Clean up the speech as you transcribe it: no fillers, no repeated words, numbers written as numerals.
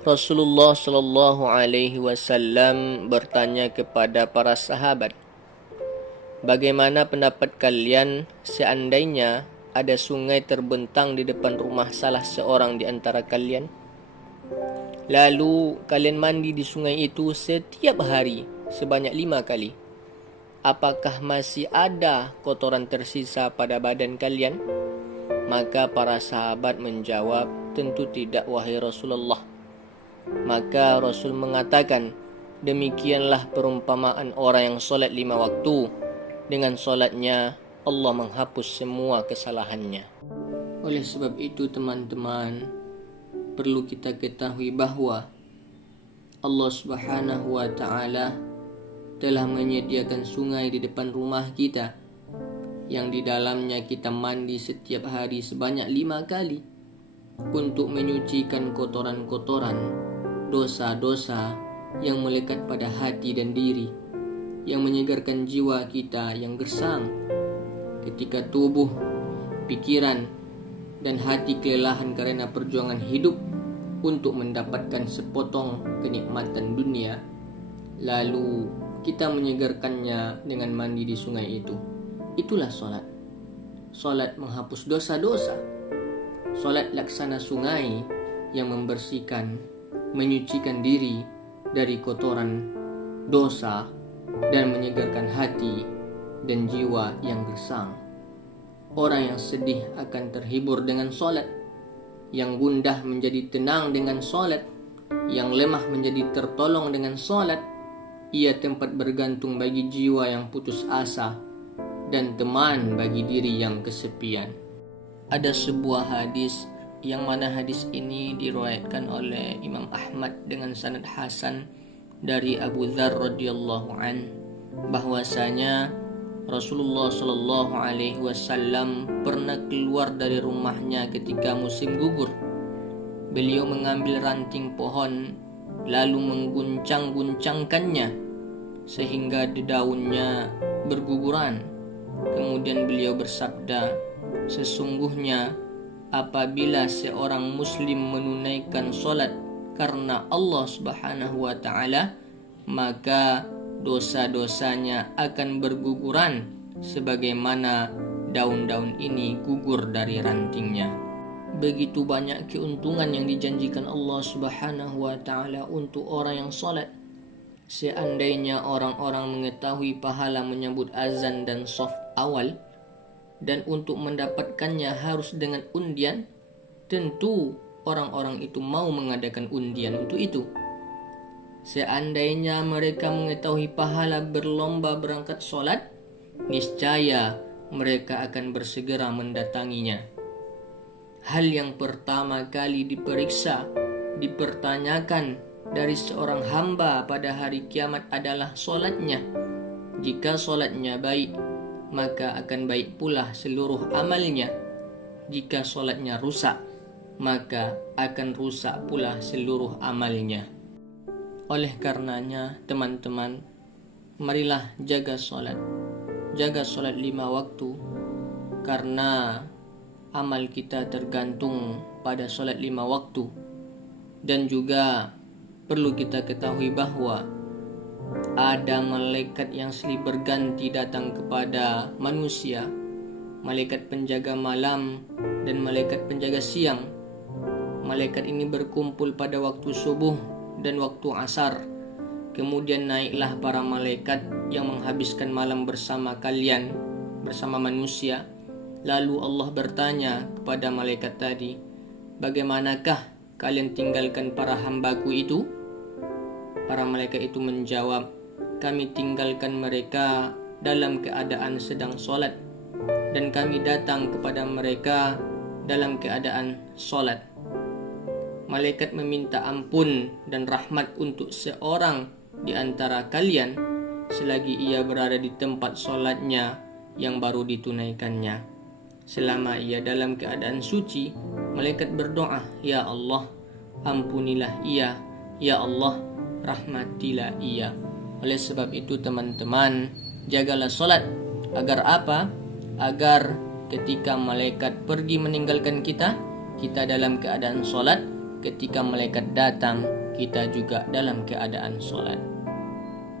Rasulullah Shallallahu Alaihi Wasallam bertanya kepada para sahabat, bagaimana pendapat kalian seandainya ada sungai terbentang di depan rumah salah seorang di antara kalian? Lalu kalian mandi di sungai itu setiap hari sebanyak 5 kali. Apakah masih ada kotoran tersisa pada badan kalian? Maka para sahabat menjawab, tentu tidak wahai Rasulullah. Maka Rasul mengatakan, demikianlah perumpamaan orang yang solat 5 waktu. Dengan solatnya Allah menghapus semua kesalahannya. Oleh sebab itu teman-teman, perlu kita ketahui bahwa Allah Subhanahu wa ta'ala telah menyediakan sungai di depan rumah kita, yang di dalamnya kita mandi setiap hari sebanyak 5 kali untuk menyucikan kotoran-kotoran, dosa-dosa yang melekat pada hati dan diri, yang menyegarkan jiwa kita yang gersang ketika tubuh, pikiran, dan hati kelelahan karena perjuangan hidup untuk mendapatkan sepotong kenikmatan dunia. Lalu kita menyegarkannya dengan mandi di sungai itu. Itulah solat. Solat menghapus dosa-dosa. Solat laksana sungai yang membersihkan, menyucikan diri dari kotoran dosa dan menyegarkan hati dan jiwa yang gersang. Orang yang sedih akan terhibur dengan solat, yang gundah menjadi tenang dengan solat, yang lemah menjadi tertolong dengan solat. Ia tempat bergantung bagi jiwa yang putus asa dan teman bagi diri yang kesepian. Ada sebuah hadis yang mana hadis ini diriwayatkan oleh Imam Ahmad dengan sanad hasan dari Abu Dzar radhiyallahu an, bahwasanya Rasulullah Shallallahu Alaihi Wasallam pernah keluar dari rumahnya ketika musim gugur. Beliau mengambil ranting pohon lalu mengguncang-guncangkannya sehingga daunnya berguguran. Kemudian beliau bersabda, sesungguhnya apabila seorang muslim menunaikan solat karena Allah Subhanahu wa ta'ala, maka dosa-dosanya akan berguguran sebagaimana daun-daun ini gugur dari rantingnya. Begitu banyak keuntungan yang dijanjikan Allah Subhanahu wa ta'ala untuk orang yang solat. Seandainya orang-orang mengetahui pahala menyambut azan dan shaf awal, dan untuk mendapatkannya harus dengan undian, tentu orang-orang itu mau mengadakan undian untuk itu. Seandainya mereka mengetahui pahala berlomba berangkat solat, niscaya mereka akan bersegera mendatanginya. Hal yang pertama kali diperiksa, dipertanyakan dari seorang hamba pada hari kiamat adalah solatnya. Jika solatnya baik, maka akan baik pula seluruh amalnya. Jika solatnya rusak, maka akan rusak pula seluruh amalnya. Oleh karenanya, teman-teman, marilah jaga solat. Jaga solat 5 waktu, karena amal kita tergantung pada solat 5 waktu. Dan juga perlu kita ketahui bahwa ada malaikat yang silih berganti datang kepada manusia, malaikat penjaga malam dan malaikat penjaga siang. Malaikat ini berkumpul pada waktu subuh dan waktu asar. Kemudian naiklah para malaikat yang menghabiskan malam bersama kalian, bersama manusia. Lalu Allah bertanya kepada malaikat tadi, bagaimanakah kalian tinggalkan para hambaku itu? Para malaikat itu menjawab, kami tinggalkan mereka dalam keadaan sedang solat, dan kami datang kepada mereka dalam keadaan solat. Malaikat meminta ampun dan rahmat untuk seorang di antara kalian selagi ia berada di tempat solatnya yang baru ditunaikannya. Selama ia dalam keadaan suci, malaikat berdoa, ya Allah, ampunilah ia, ya Allah, rahmatilah ia. Oleh sebab itu teman-teman, jagalah solat. Agar apa? Agar ketika malaikat pergi meninggalkan kita, kita dalam keadaan solat, ketika malaikat datang, kita juga dalam keadaan solat.